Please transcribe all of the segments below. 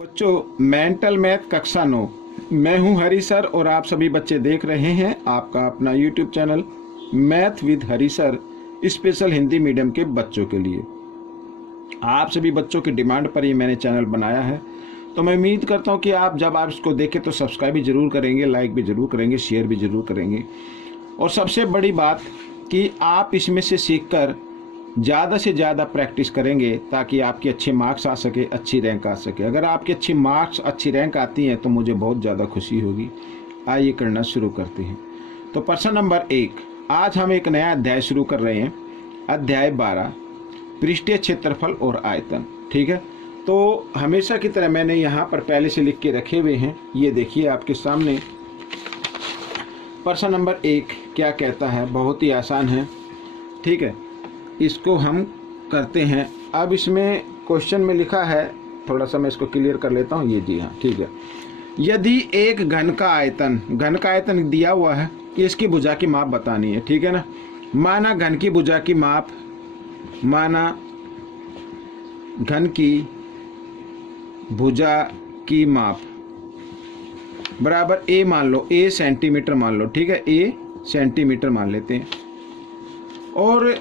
बच्चों, mental math कक्षा 9। मैं हूं हरी सर और आप सभी बच्चे देख रहे हैं आपका अपना YouTube channel math with Hari sir, special Hindi medium के बच्चों के लिए। आप सभी बच्चों की डिमांड पर ही मैंने चैनल बनाया है, तो मैं उम्मीद करता हूं कि जब आप इसको देखें तो सब्सक्राइब भी ज़रूर करेंगे, लाइक भी ज़रूर करेंगे, शेयर भी ज़रूर करेंगे। और सबसे बड़ी बात कि आप इसमें से सीखकर ज़्यादा से ज़्यादा प्रैक्टिस करेंगे ताकि आपके अच्छे मार्क्स आ सके, अच्छी रैंक आ सके। अगर आपके अच्छी मार्क्स, अच्छी रैंक आती है तो मुझे बहुत ज़्यादा खुशी होगी। आइए करना शुरू करते हैं। तो प्रश्न नंबर 1, आज हम एक नया अध्याय शुरू कर रहे हैं। अध्याय 12, पृष्ठीय क्षेत्रफल और आयतन। ठीक है, तो हमेशा की तरह मैंने यहाँ पर पहले से लिख के रखे हुए हैं। ये देखिए आपके सामने प्रश्न नंबर 1 क्या कहता है। बहुत ही आसान है, ठीक है, इसको हम करते हैं। अब इसमें क्वेश्चन में लिखा है, थोड़ा सा मैं इसको क्लियर कर लेता हूँ। ये जी हाँ, ठीक है। यदि एक घन का आयतन दिया हुआ है, इसकी भुजा की माप बतानी है। ठीक है ना। माना घन की भुजा की माप, माना घन की भुजा की माप बराबर ए मान लो, ए सेंटीमीटर मान लो। ठीक है, ए सेंटीमीटर मान लेते हैं। और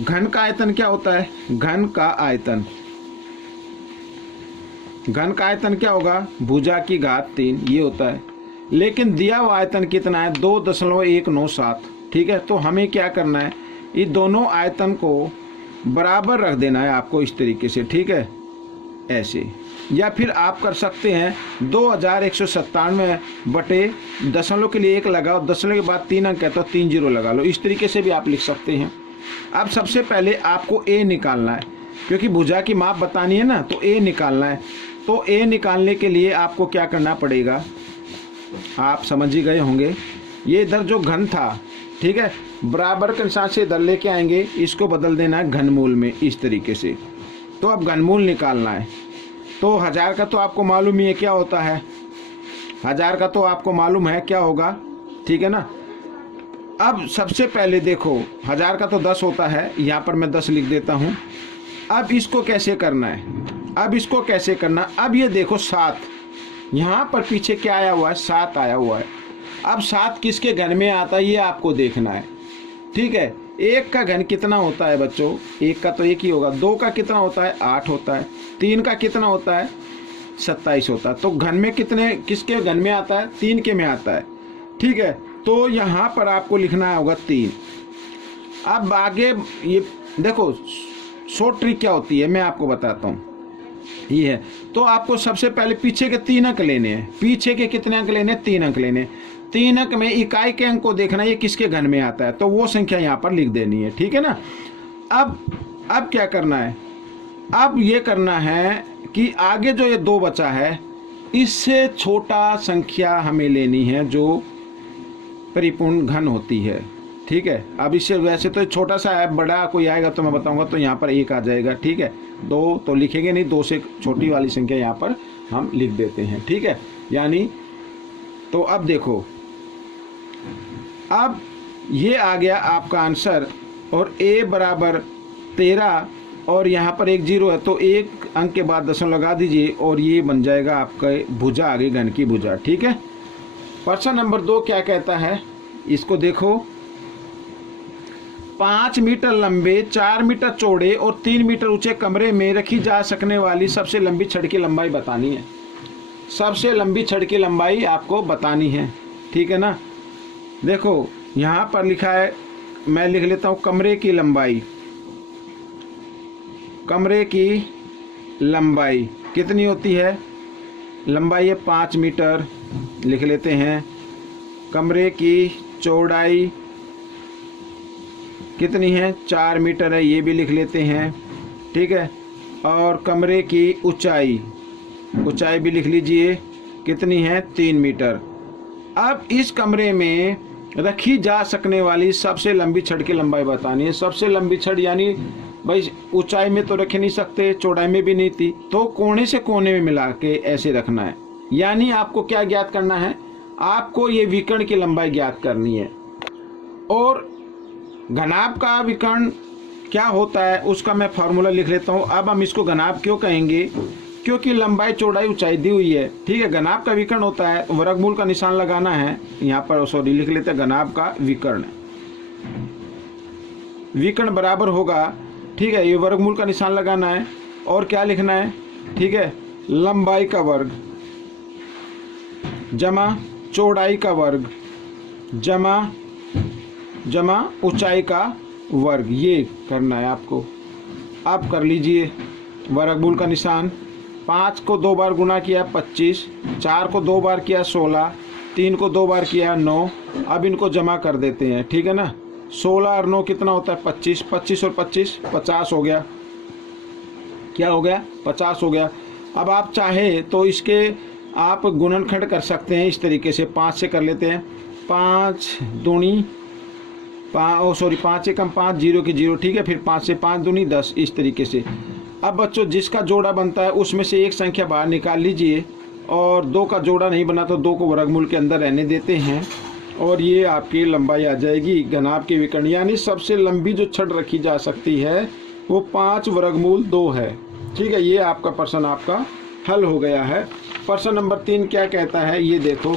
घन का आयतन क्या होता है? घन का आयतन क्या होगा? भुजा की घात 3 ये होता है। लेकिन दिया हुआ आयतन कितना है? 2.197। ठीक है, तो हमें क्या करना है, ये दोनों आयतन को बराबर रख देना है आपको इस तरीके से। ठीक है, ऐसे, या फिर आप कर सकते हैं 2197 बटे दशमलव के लिए 1 लगाओ, दशमलव के बाद 3 अंक है तो 3 जीरो लगा लो। इस तरीके से भी आप लिख सकते हैं। अब सबसे पहले आपको ए निकालना है, क्योंकि भुजा की माप बतानी है ना, तो ए निकालना है। तो ए निकालने के लिए आपको क्या करना पड़ेगा, आप समझ ही गए होंगे। ये इधर जो घन था, ठीक है, बराबर के निशान से इधर लेके आएंगे, इसको बदल देना है घनमूल में इस तरीके से। तो अब घनमूल निकालना है। तो 1000 का तो आपको मालूम ही है क्या होता है। 1000 का तो आपको मालूम है क्या होगा, ठीक है ना। अब सबसे पहले देखो, 1000 का तो 10 होता है, यहाँ पर मैं 10 लिख देता हूँ। अब इसको कैसे करना है, अब ये देखो 7, यहाँ पर पीछे क्या आया हुआ है? 7 आया हुआ है। अब 7 किसके घन में आता है ये आपको देखना है। ठीक है, 1 का घन कितना होता है बच्चों? 1 का तो 1 ही होगा। 2 का कितना होता है? 8 होता है। 3 का कितना होता है? 27 होता है। तो घन में किसके घन में आता है? 3 के में आता है। ठीक है, तो यहाँ पर आपको लिखना होगा 3। अब आगे ये देखो, शॉर्ट ट्रिक क्या होती है मैं आपको बताता हूँ। ये है, तो आपको सबसे पहले पीछे के 3 अंक लेने हैं। पीछे के कितने अंक लेने हैं? 3 अंक लेने। 3 अंक में इकाई के अंक को देखना है, ये किसके घन में आता है, तो वो संख्या यहाँ पर लिख देनी है। ठीक है ना। अब क्या करना है, अब ये करना है कि आगे जो ये 2 बचा है, इससे छोटा संख्या हमें लेनी है जो परिपूर्ण घन होती है। ठीक है, अब इससे वैसे तो छोटा सा है, बड़ा कोई आएगा तो मैं बताऊंगा, तो यहाँ पर 1 आ जाएगा। ठीक है, 2 तो लिखेंगे नहीं, 2 से छोटी वाली संख्या यहाँ पर हम लिख देते हैं। ठीक है, यानी तो अब देखो, अब ये आ गया आपका आंसर। और a बराबर 13 और यहाँ पर 1 जीरो है, तो 1 अंक के बाद दशमलव लगा दीजिए और ये बन जाएगा आपका भुजा, आगे घन की भुजा। ठीक है। प्रश्न नंबर 2 क्या कहता है, इसको देखो। 5 मीटर लंबे, 4 मीटर चौड़े और 3 मीटर ऊंचे कमरे में रखी जा सकने वाली सबसे लंबी छड़ की लंबाई बतानी है। सबसे लंबी छड़ की लंबाई आपको बतानी है। ठीक है ना। देखो यहाँ पर लिखा है, मैं लिख लेता हूँ कमरे की लंबाई कितनी होती है? लंबाई है 5 मीटर, लिख लेते हैं। कमरे की चौड़ाई कितनी है? 4 मीटर है, ये भी लिख लेते हैं। ठीक है, और कमरे की ऊंचाई भी लिख लीजिए, कितनी है? 3 मीटर। अब इस कमरे में रखी जा सकने वाली सबसे लंबी छड़ की लंबाई बतानी है। सबसे लंबी छड़ यानी भाई ऊंचाई में तो रख नहीं सकते, चौड़ाई में भी नहीं थी, तो कोने से कोने में मिला के ऐसे रखना है। यानी आपको क्या ज्ञात करना है? आपको ये विकर्ण की लंबाई ज्ञात करनी है। और घनाभ का विकर्ण क्या होता है उसका मैं फार्मूला लिख लेता हूँ। अब हम इसको घनाभ क्यों कहेंगे, क्योंकि लंबाई चौड़ाई ऊंचाई दी हुई है, ठीक है। घनाभ का विकर्ण होता है, वर्गमूल का निशान लगाना है यहाँ पर, सॉरी लिख लेते हैं घनाभ का विकर्ण। विकर्ण बराबर होगा, ठीक है, ये वर्गमूल का निशान लगाना है और क्या लिखना है, ठीक है, लंबाई का वर्ग जमा चौड़ाई का वर्ग जमा ऊंचाई का वर्ग, ये करना है आपको। आप कर लीजिए वर्गमूल का निशान। 5 को 2 बार गुना किया 25, 4 को 2 बार किया 16, 3 को 2 बार किया 9। अब इनको जमा कर देते हैं, ठीक है ना। 16 और 9 कितना होता है 25, 25 और 25 50 हो गया। क्या हो गया 50 हो गया। अब आप चाहे तो इसके आप गुणनखंड कर सकते हैं इस तरीके से, 5 से कर लेते हैं। 5 दूनी 5 एकम 5, 0 की 0, ठीक है। फिर 5 से 5 दूनी 10, इस तरीके से। अब बच्चों जिसका जोड़ा बनता है उसमें से एक संख्या बाहर निकाल लीजिए, और 2 का जोड़ा नहीं बना तो 2 को वर्गमूल के अंदर रहने देते हैं, और ये आपकी लंबाई आ जाएगी घनाभ के विकर्ण। यानी सबसे लंबी जो छड़ रखी जा सकती है वो 5 वर्गमूल 2 है, ठीक है। ये आपका प्रश्न आपका हल हो गया है। प्रश्न नंबर 3 क्या कहता है, ये देखो।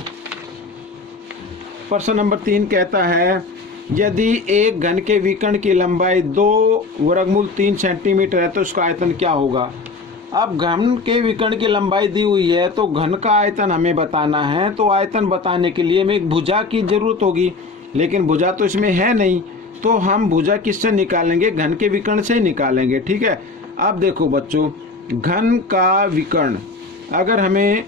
प्रश्न नंबर 3 कहता है यदि एक घन के विकर्ण की लंबाई 2 वर्गमूल 3 सेंटीमीटर है तो उसका आयतन क्या होगा। अब घन के विकर्ण की लंबाई दी हुई है तो घन का आयतन हमें बताना है, तो आयतन बताने के लिए हमें एक भुजा की जरूरत होगी, लेकिन भुजा तो इसमें है नहीं, तो हम भुजा किससे निकालेंगे, घन के विकर्ण से निकालेंगे, ठीक है। अब देखो बच्चों, घन का विकर्ण अगर हमें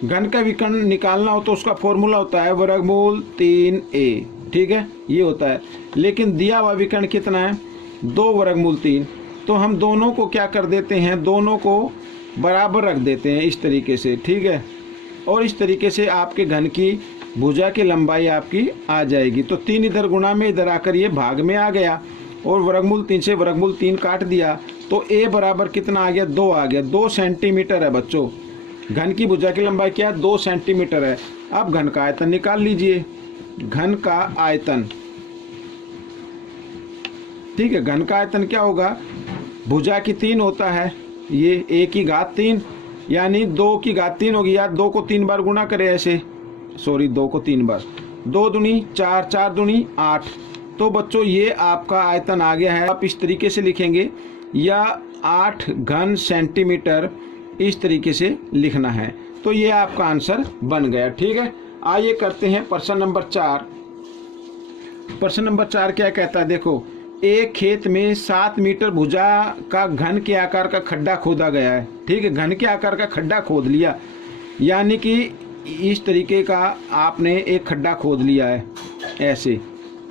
घन का विकर्ण निकालना हो तो उसका फॉर्मूला होता है वर्गमूल 3a, ठीक है, ये होता है। लेकिन दिया हुआ विकर्ण कितना है 2 वर्गमूल 3, तो हम दोनों को क्या कर देते हैं, दोनों को बराबर रख देते हैं इस तरीके से, ठीक है। और इस तरीके से आपके घन की भुजा की लंबाई आपकी आ जाएगी। तो 3 इधर गुणा में इधर आकर ये भाग में आ गया, और वर्गमूल 3 से वर्गमूल 3 काट दिया, तो a बराबर कितना आ गया 2 आ गया। 2 सेंटीमीटर है बच्चों, घन की भुजा की लंबाई क्या 2 सेंटीमीटर है। अब घन का आयतन निकाल लीजिए, घन का आयतन, ठीक है। घन का आयतन क्या होगा, भुजा की 3 होता है, ये a की घात 3 यानी 2 की घात 3 होगी यार। 2 को 3 बार गुणा करें ऐसे, सॉरी 2 को 3 बार, 2 दूनी 4, 4 दूनी 8। तो बच्चों ये आपका आयतन आ गया है। आप इस तरीके से लिखेंगे, या 8 घन सेंटीमीटर, इस तरीके से लिखना है। तो ये आपका आंसर बन गया, ठीक है। आइए करते हैं प्रश्न नंबर 4। प्रश्न नंबर 4 क्या कहता है, देखो। एक खेत में 7 मीटर भुजा का घन के आकार का खड्डा खोदा गया है, ठीक है। घन के आकार का खड्डा खोद लिया, यानी कि इस तरीके का आपने एक खड्डा खोद लिया है, ऐसे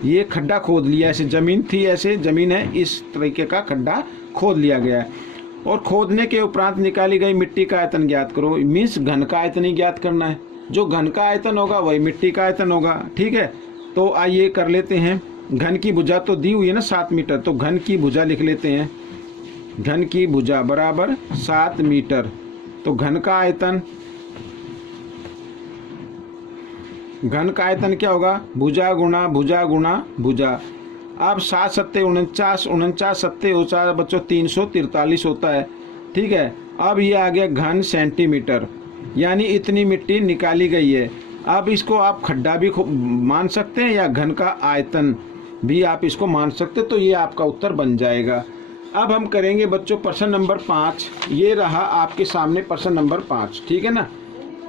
ये खड्डा खोद लिया, ऐसे जमीन थी, ऐसे जमीन है, इस तरीके का खड्डा खोद लिया गया है। और खोदने के उपरांत निकाली गई मिट्टी का आयतन ज्ञात करो। मीन्स घन का आयतन ही ज्ञात करना है, जो घन का आयतन होगा वही मिट्टी का आयतन होगा, ठीक है। तो आइए कर लेते हैं। घन की भुजा तो दी हुई है ना 7 मीटर, तो घन की भुजा लिख लेते हैं। घन की भुजा बराबर 7 मीटर, तो घन का आयतन क्या होगा, भुजा गुणा भुजा गुणा भुजा। अब 7 सत्ते 49, 49 सत्ते होता है बच्चों 343 होता है, ठीक है। अब ये आ गया घन सेंटीमीटर, यानी इतनी मिट्टी निकाली गई है। अब इसको आप खड्डा भी मान सकते हैं या घन का आयतन भी आप इसको मान सकते, तो ये आपका उत्तर बन जाएगा। अब हम करेंगे बच्चों प्रश्न नंबर 5। ये रहा आपके सामने प्रश्न नंबर 5, ठीक है ना।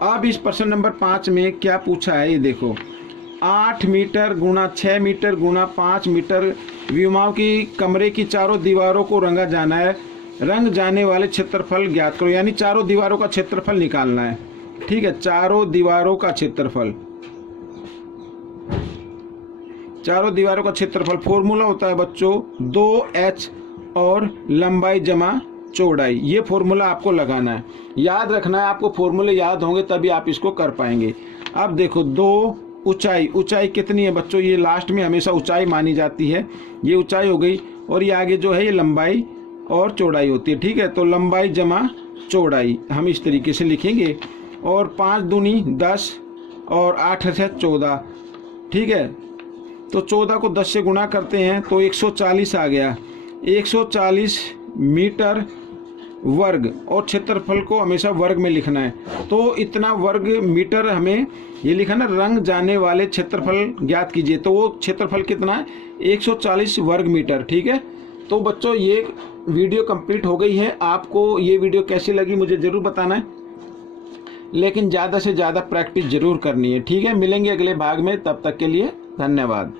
अब इस प्रश्न नंबर 5 में क्या पूछा है, ये देखो। 8 मीटर गुणा 6 मीटर गुणा 5 मीटर विमाओं की कमरे की चारों दीवारों को रंगा जाना है। रंग जाने वाले क्षेत्रफल ज्ञात करो, यानी चारों दीवारों का क्षेत्रफल निकालना है, ठीक है। चारों दीवारों का क्षेत्रफल, चारों दीवारों का क्षेत्रफल फॉर्मूला होता है बच्चों 2h और लंबाई जमा चौड़ाई। ये फॉर्मूला आपको लगाना है, याद रखना है। आपको फॉर्मूले याद होंगे तभी आप इसको कर पाएंगे। अब देखो 2 ऊंचाई कितनी है बच्चों, ये लास्ट में हमेशा ऊंचाई मानी जाती है, ये ऊंचाई हो गई। और ये आगे जो है ये लंबाई और चौड़ाई होती है, ठीक है। तो लंबाई जमा चौड़ाई हम इस तरीके से लिखेंगे। और 5 दूनी 10 और 8 है 14, ठीक है। तो 14 को 10 से गुणा करते हैं तो 140 आ गया। 140 मीटर वर्ग और क्षेत्रफल को हमेशा वर्ग में लिखना है। तो इतना वर्ग मीटर हमें ये लिखा ना, रंग जाने वाले क्षेत्रफल ज्ञात कीजिए। तो वो क्षेत्रफल कितना है, 140 वर्ग मीटर। ठीक है, तो बच्चों ये वीडियो कंप्लीट हो गई है। आपको ये वीडियो कैसी लगी मुझे ज़रूर बताना है, लेकिन ज़्यादा से ज़्यादा प्रैक्टिस ज़रूर करनी है। ठीक है, मिलेंगे अगले भाग में, तब तक के लिए धन्यवाद।